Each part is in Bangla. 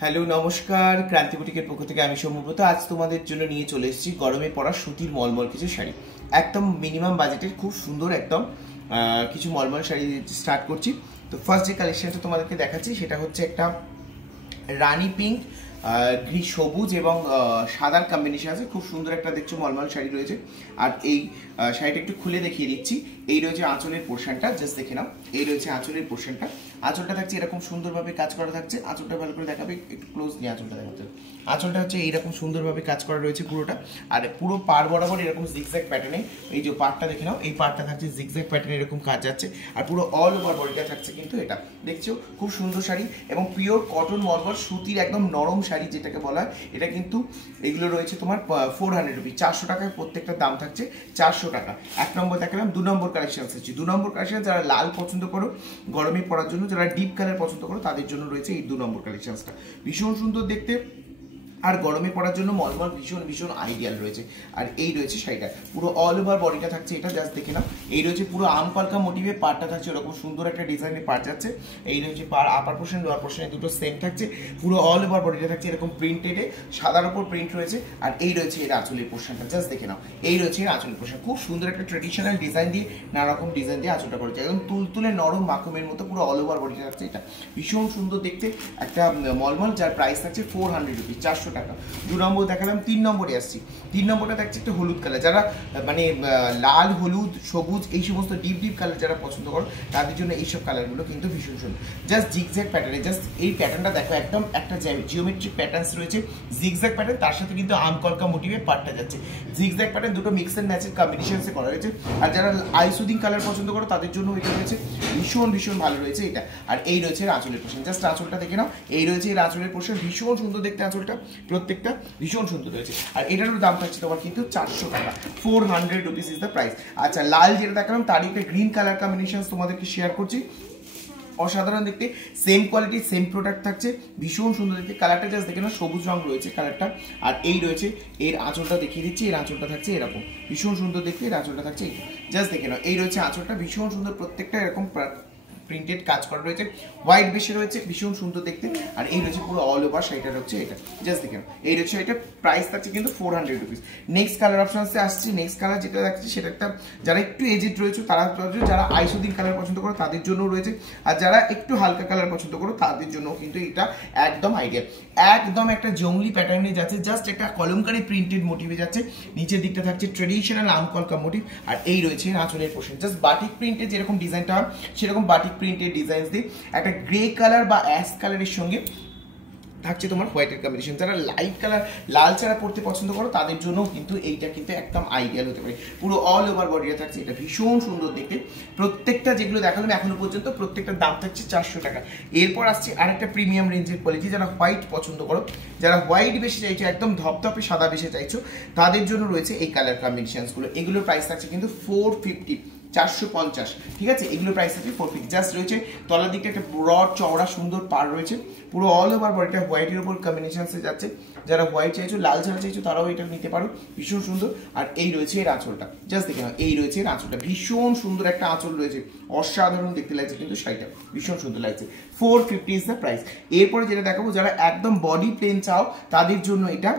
হ্যালো নমস্কার, ক্রান্তি বুটিকের পক্ষ থেকে আমি সৌম্যব্রত। আজ তোমাদের জন্য নিয়ে চলে এসেছি গরমে পরা সুতির মলমল কিছু শাড়ি। একদম মিনিমাম বাজেটের খুব সুন্দর একদম কিছু মলমল শাড়ি স্টার্ট করছি। তো ফার্স্ট যে কালেকশনটা তোমাদেরকে দেখাচ্ছি সেটা হচ্ছে একটা রানী পিঙ্ক, সবুজ এবং সাদার কম্বিনেশন আছে। খুব সুন্দর একটা দেখছো মলমল শাড়ি রয়েছে। আর এই শাড়িটা একটু খুলে দেখিয়ে দিচ্ছি। এই রয়েছে আঁচলের পোর্শনটা, জাস্ট দেখে নাও। এই রয়েছে আঁচলের পোর্শনটা। আঁচলটা থাকছে এরকম সুন্দরভাবে কাজ করা থাকছে। আঁচলটা ভালো করে দেখাবে, একটু ক্লোজ নিয়ে আঁচলটা দেখাতে। আঁচলটা হচ্ছে এইরকম সুন্দরভাবে কাজ করা রয়েছে পুরোটা। আর পুরো পাড় বরাবর এরকম জিগজ্যাগ প্যাটার্নে, এই যে পাড়টা দেখে নাও, এই পাড়টা থাকছে জিগজ্যাগ প্যাটার্নে এরকম কাজ যাচ্ছে। আর পুরো অল ওভার বডিটা থাকছে কিন্তু এটা দেখছো খুব সুন্দর শাড়ি এবং পিওর কটন মলমল সুতির একদম নরম শাড়ি যেটাকে বলা হয়। এটা কিন্তু এগুলো রয়েছে তোমার 400 রুপি, 400 টাকায় প্রত্যেকটা দাম থাকছে 400 টাকা। এক নম্বর দেখালাম। 2 নম্বর কালেকশন আসছে। 2 নম্বর কালেকশন যারা লাল পছন্দ করো গরমে পরার জন্য, যারা ডিপ কালার পছন্দ করো তাদের জন্য রয়েছে এই 2 নম্বর কালেকশনটা। ভীষণ সুন্দর দেখতে আর গরমে পড়ার জন্য মলমল ভীষণ ভীষণ আইডিয়াল রয়েছে। আর এই রয়েছে শাড়িটা পুরো অল ওভার বডিটা থাকছে এটা, জাস্ট দেখে নাও। এই রয়েছে পুরো আম পালকা মোটিভে পাড়টা থাকছে, এরকম সুন্দর একটা ডিজাইনের পাড় যাচ্ছে। এই রয়েছে পাড়, আপার পোর্শন লোয়ার পোর্শনে দুটো সেম থাকছে। পুরো অল ওভার বডিটা থাকছে এরকম প্রিন্টেডে, সাদার উপর প্রিন্ট রয়েছে। আর এই রয়েছে এর আঁচলের পোর্শনটা, জাস্ট দেখে নাও। এই রয়েছে এর আঁচলের পোর্শন, খুব সুন্দর একটা ট্রেডিশনাল ডিজাইন দিয়ে, নানা রকম ডিজাইন দিয়ে আঁচলটা করেছে একদম তুলতুলে নরম মাখুমের মতো। পুরো অল ওভার বডিটা থাকছে এটা, ভীষণ সুন্দর দেখতে একটা মলমল, যার প্রাইস থাকছে 400 রুপি, 400 টাকা। 2 নম্বর দেখালাম। 3 নম্বরে আসছি। 3 নম্বরটা দেখছি একটা হলুদ কালার, যারা মানে লাল হলুদ সবুজ এই সমস্ত ডিপ ডিপ কালার যারা পছন্দ করো তাদের জন্য এইসব কালারগুলো কিন্তু ভীষণ সুন্দর। জাস্ট জিগজ্যাগ প্যাটার্নে, জাস্ট এই প্যাটার্নটা দেখো, একদম একটা জিওমেট্রিক প্যাটার্নস রয়েছে, জিগজ্যাগ প্যাটার্ন, তার সাথে কিন্তু আম কলকা মোটিভে পাটটা যাচ্ছে। জিগজ্যাগ প্যাটার্ন দুটো মিক্স এন্ড ম্যাচের কম্বিনেশনসে করা হয়েছে। আর যারা আই সুদিং কালার পছন্দ করো তাদের জন্য এটা রয়েছে ভীষণ ভীষণ ভালো রয়েছে এটা। আর এই রয়েছে আঁচলের পোর্শন, জাস্ট আঁচলটা দেখে নাও। এই রয়েছে এর আঁচলের পোর্শন, ভীষণ সুন্দর দেখতে আঁচলটা, প্রত্যেকটা ভীষণ সুন্দর রয়েছে। আর এটারও দাম থাকছে তোমার কিন্তু 400 টাকা, 400 রুপিস ইজ দ্য প্রাইস। আচ্ছা, লাল যেটা দেখালাম তারই একটা গ্রিন কালার কম্বিনেশন তোমাদেরকে শেয়ার করছি। অসাধারণ দেখতে, সেম কোয়ালিটি সেম প্রোডাক্ট থাকছে, ভীষণ সুন্দর দেখতে। কালারটা জাস্ট দেখে নাও, সবুজ রং রয়েছে কালারটা। আর এই রয়েছে এর আঁচলটা দেখিয়ে দিচ্ছি। এর আঁচলটা থাকছে এরকম, ভীষণ সুন্দর দেখতে। এর আঁচলটা থাকছে এইটা, জাস্ট দেখে নাও। এই রয়েছে আঁচলটা, ভীষণ সুন্দর, প্রত্যেকটা এরকম প্রিন্টেড কাজ করা রয়েছে, হোয়াইট বেশি রয়েছে, ভীষণ সুন্দর দেখতে। আর এই রয়েছে পুরো অল ওভার শাড়িটা হচ্ছে এটা, জাস্ট দেখে নাও। এই রয়েছে এটা, প্রাইস থাকছে কিন্তু 400 রুপিস। নেক্সট কালার অপশনসে আসছি। নেক্সট কালার যেটা দেখছি সেটা একটা, যারা একটু এজেড রয়েছে তারা, যারা আইসোদিন কালার পছন্দ করো তাদের জন্য রয়েছে। আর যারা একটু হালকা কালার পছন্দ করো তাদের জন্য কিন্তু এটা একদম আইডিয়াল। একদম একটা জঙ্গলি প্যাটার্নে যাচ্ছে, জাস্ট একটা কলমকারি প্রিন্টেড মোটিভে যাচ্ছে। নিচের দিকটা থাকছে ট্রেডিশনাল আমকলকা মোটিভ। আর এই রয়েছে আঁচলের পোর্শন, জাস্ট বাটিক প্রিন্টের যেরকম ডিজাইনটা হয় সেরকম বাটিক প্রিন্টেড ডিজাইন দিয়ে একটা গ্রে কালার বা অ্যাশ কালারের সঙ্গে থাকছে তোমার হোয়াইটের কম্বিনেশন। যারা লাইট কালার লাল চারা পড়তে পছন্দ করো তাদের জন্য কিন্তু এইটা কিন্তু একদম আইডিয়াল হতে পারে। পুরো অল ওভার বডিটা থাকছে এটা, ভীষণ সুন্দর দেখতে। প্রত্যেকটা যেগুলো দেখালাম এখনো পর্যন্ত প্রত্যেকটার দাম থাকছে 400 টাকা। এরপর আসছে আরেকটা প্রিমিয়াম রেঞ্জের কোয়ালিটি, যারা হোয়াইট পছন্দ করো, যারা হোয়াইট বেশি চাইছো, একদম ধপধপে সাদা বেশি চাইছো, তাদের জন্য রয়েছে এই কালার কম্বিনেশনসগুলো। এগুলোর প্রাইস থাকছে কিন্তু 450, 450, ঠিক আছে। এগুলো প্রাইস আছে 450। জাস্ট রয়েছে তলার দিকটা একটা ব্রড চওড়া সুন্দর পার রয়েছে, পুরো অল ওভার বডিটা হোয়াইটের উপর কম্বিনেশনসে যাচ্ছে। যারা হোয়াইট চাইছো, লাল ছাড়া চাইছো, তারাও এটা নিতে পারো, ভীষণ সুন্দর। আর এই রয়েছে এর আঁচলটা, জাস্ট দেখে নাও। এই রয়েছে এর আঁচলটা, ভীষণ সুন্দর একটা আঁচল রয়েছে, অসাধারণ দেখতে লাগছে কিন্তু শাড়িটা, ভীষণ সুন্দর লাগছে। 450 ইজ দ্য প্রাইস। এরপরে যেটা দেখাবো, যারা একদম বডি প্লেন চাও তাদের জন্য এটা,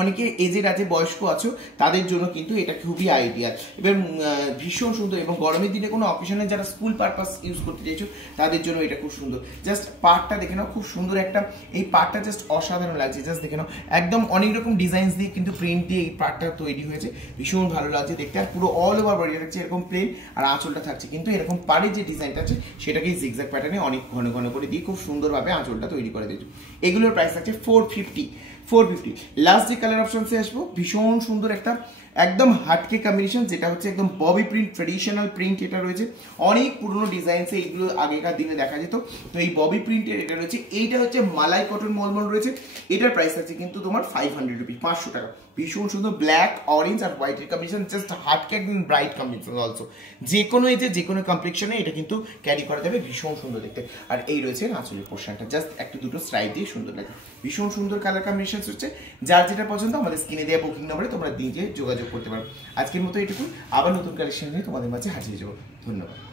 অনেকে এজেড আছে, বয়স্ক আছো, তাদের জন্য কিন্তু এটা খুবই আইডিয়াল এবং ভীষণ সুন্দর। এবং গরমের দিনে কোনো অকেশনে যারা স্কুল পারপাস ইউজ করতে চাইছো তাদের জন্য এটা খুব সুন্দর। জাস্ট পার্টটা দেখে নাও, খুব সুন্দর একটা, এই পার্টটা জাস্ট অসাধারণ লাগছে, জাস্ট দেখে নাও। একদম অনেক রকম ডিজাইন দিয়ে কিন্তু প্রিন্ট দিয়ে এই পার্টটা তৈরি হয়েছে, ভীষণ ভালো লাগছে দেখতে। আর পুরো অল ওভার বডি থাকছে এরকম প্লেন, আর আঁচলটা থাকছে কিন্তু এরকম পাড়ে যে ডিজাইনটা আছে সেটাকে জিগজ্যাগ প্যাটার্নে অনেক ঘন ঘন করে দিয়ে খুব সুন্দরভাবে আঁচলটা তৈরি করে দিয়েছে। এগুলোর প্রাইস থাকছে 450। লাস্ট যে কালার অপশনসে আসবো, ভীষণ সুন্দর একটা একদম হাটকে কম্বিনেশন, যেটা হচ্ছে একদম ববি প্রিন্ট, ট্রেডিশনাল প্রিন্ট এটা রয়েছে। অনেক পুরনো ডিজাইনসে এইগুলো আগেকার দিনে দেখা যেত, তো এই ববি প্রিন্টের এটা রয়েছে। এইটা হচ্ছে মালাই কটন মলমল রয়েছে। এটার প্রাইস আছে কিন্তু তোমার 500 রুপি, 500 টাকা। ভীষণ সুন্দর ব্ল্যাক, অরেঞ্জ আর হোয়াইটের কম্বিনেশন, জাস্ট হাটকে একদম ব্রাইট কম্বিনেশন অলসো। যে কোনো এজে যে কোনো কমপ্লেকশনে এটা কিন্তু ক্যারি করা যাবে, ভীষণ সুন্দর দেখতে। আর এই রয়েছে আঁচলের পোর্শনটা, জাস্ট একটা দুটো স্ট্রাইপ দিয়ে সুন্দর লাগে, ভীষণ সুন্দর কালার কম্বিনেশন হচ্ছে। যার যেটা পছন্দ আমাদের স্ক্রিনে দেওয়া বুকিং নম্বরে তোমরা নিজে যোগাযোগ করতে পারো। আজকের মতো এটুকু, আবার নতুন কালেকশন নিয়ে তোমাদের মাঝে হাজির হয়ে যাবো। ধন্যবাদ।